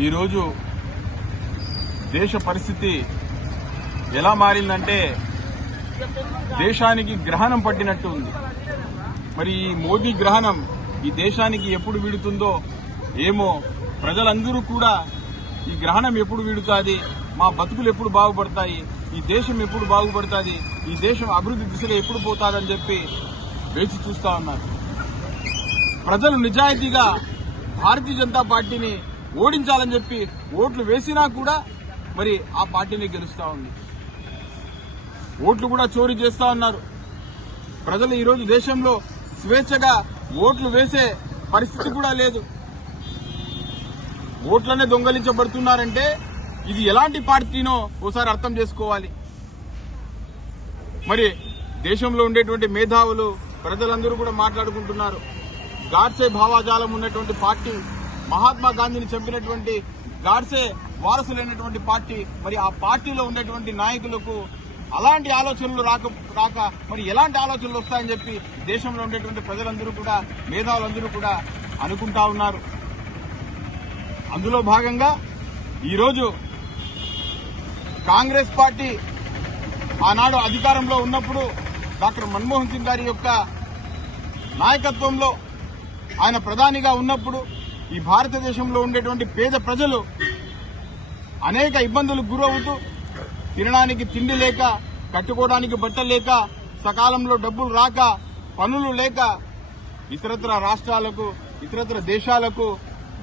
ఈరోజు దేశ పరిస్థితి ఎలా మారిందంటే దేశానికి గ్రహణం పట్టినట్టు ఉంది. మరి ఈ మోదీ గ్రహణం ఈ దేశానికి ఎప్పుడు వీడుతుందో ఏమో. ప్రజలందరూ కూడా ఈ గ్రహణం ఎప్పుడు వీడుతుంది, మా బతుకులు ఎప్పుడు బాగుపడతాయి, ఈ దేశం ఎప్పుడు బాగుపడుతుంది, ఈ దేశం అభివృద్ధి దిశగా ఎప్పుడు పోతాదని చెప్పి వేచి చూస్తా ఉన్నారు. ప్రజలు నిజాయితీగా భారతీయ జనతా పార్టీని ఓడించాలని చెప్పి ఓట్లు వేసినా కూడా మరి ఆ పార్టీని గెలుస్తా ఉంది. ఓట్లు కూడా చోరీ చేస్తా ఉన్నారు. ప్రజలు ఈరోజు దేశంలో స్వేచ్ఛగా ఓట్లు వేసే పరిస్థితి కూడా లేదు. ఓట్లనే దొంగలించబడుతున్నారంటే ఇది ఎలాంటి పార్టీనో ఓసారి అర్థం చేసుకోవాలి. మరి దేశంలో ఉండేటువంటి మేధావులు ప్రజలందరూ కూడా మాట్లాడుకుంటున్నారు. గాడ్సే భావాజాలం ఉన్నటువంటి పార్టీ, మహాత్మా గాంధీని చంపినటువంటి గాడ్సే వారసులైనటువంటి పార్టీ, మరి ఆ పార్టీలో ఉండేటువంటి నాయకులకు అలాంటి ఆలోచనలు రాక మరి ఎలాంటి ఆలోచనలు వస్తాయని చెప్పి దేశంలో ఉండేటువంటి ప్రజలందరూ కూడా, మేధావులందరూ కూడా అనుకుంటా ఉన్నారు. అందులో భాగంగా ఈరోజు కాంగ్రెస్ పార్టీ ఆనాడు అధికారంలో ఉన్నప్పుడు డాక్టర్ మన్మోహన్ సింగ్ గారి యొక్క నాయకత్వంలో ఆయన ప్రధానిగా ఉన్నప్పుడు ఈ భారతదేశంలో ఉండేటువంటి పేద ప్రజలు అనేక ఇబ్బందులకు గురవుతూ తినడానికి తిండి లేక, కట్టుకోవడానికి బట్టలు లేక, సకాలంలో డబ్బులు రాక, పనులు లేక ఇతరత్ర రాష్ట్రాలకు, ఇతరత్ర దేశాలకు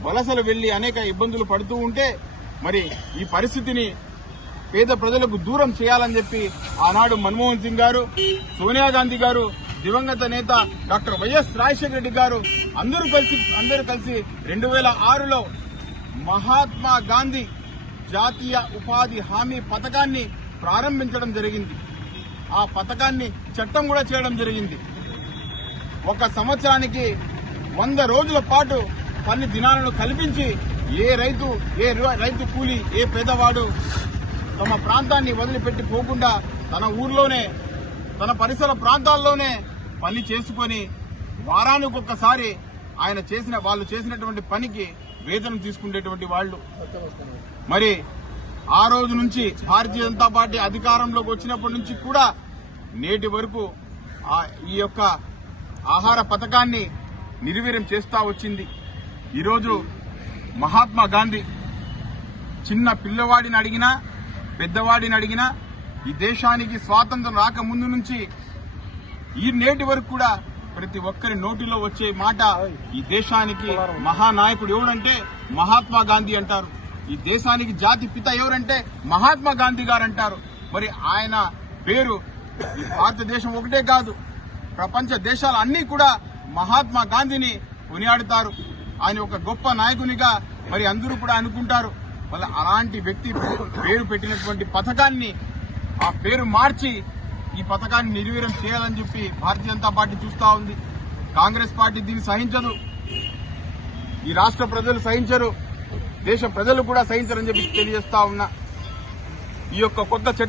వలసలు వెళ్లి అనేక ఇబ్బందులు పడుతూ ఉంటే మరి ఈ పరిస్థితిని పేద ప్రజలకు దూరం చేయాలని చెప్పి ఆనాడు మన్మోహన్ సింగ్ గారు, సోనియా గాంధీ గారు, దివంగత నేత డాక్టర్ వైఎస్ రాజశేఖర రెడ్డి గారు అందరూ కలిసి 2006లో మహాత్మా గాంధీ జాతీయ ఉపాధి హామీ పథకాన్ని ప్రారంభించడం జరిగింది. ఆ పథకాన్ని చట్టం కూడా చేయడం జరిగింది. ఒక సంవత్సరానికి 100 రోజుల పాటు పని దినాలను కల్పించి ఏ రైతు కూలి, ఏ పేదవాడు తమ ప్రాంతాన్ని వదిలిపెట్టి పోకుండా తన ఊర్లోనే, తన పరిసర ప్రాంతాల్లోనే పని చేసుకుని వారానికి ఒక్కసారి వాళ్ళు చేసినటువంటి పనికి వేతనం తీసుకునేటువంటి వాళ్ళు. మరి ఆ రోజు నుంచి భారతీయ జనతా పార్టీ అధికారంలోకి వచ్చినప్పటి నుంచి కూడా నేటి వరకు ఈ యొక్క ఆహార పథకాన్ని నిర్వీర్యం చేస్తా వచ్చింది. ఈరోజు మహాత్మా గాంధీ చిన్న పిల్లవాడిని అడిగినా, పెద్దవాడిని అడిగినా ఈ దేశానికి స్వాతంత్రం రాకముందు నుంచి ఈ నేటి వరకు కూడా ప్రతి ఒక్కరి నోటిలో వచ్చే మాట ఈ దేశానికి మహానాయకుడు ఎవరంటే మహాత్మా గాంధీ అంటారు. ఈ దేశానికి జాతి పిత ఎవరంటే మహాత్మా గాంధీ గారు అంటారు. మరి ఆయన పేరు ఈ భారతదేశం ఒకటే కాదు, ప్రపంచ దేశాలు అన్ని కూడా మహాత్మా గాంధీని కొనియాడుతారు. ఆయన ఒక గొప్ప నాయకునిగా మరి అందరూ కూడా అనుకుంటారు. మళ్ళీ అలాంటి వ్యక్తి పేరు పెట్టినటువంటి పథకాన్ని, ఆ పేరు మార్చి ఈ పథకాన్ని నిర్వీర్యం చేయాలని చెప్పి భారతీయ జనతా పార్టీ చూస్తా ఉంది. కాంగ్రెస్ పార్టీ దీన్ని సహించదు. ఈ రాష్ట్ర ప్రజలు సహించరు, దేశ ప్రజలు కూడా సహించరని చెప్పి తెలియజేస్తా ఉన్నా. ఈ యొక్క కొత్త చట్టం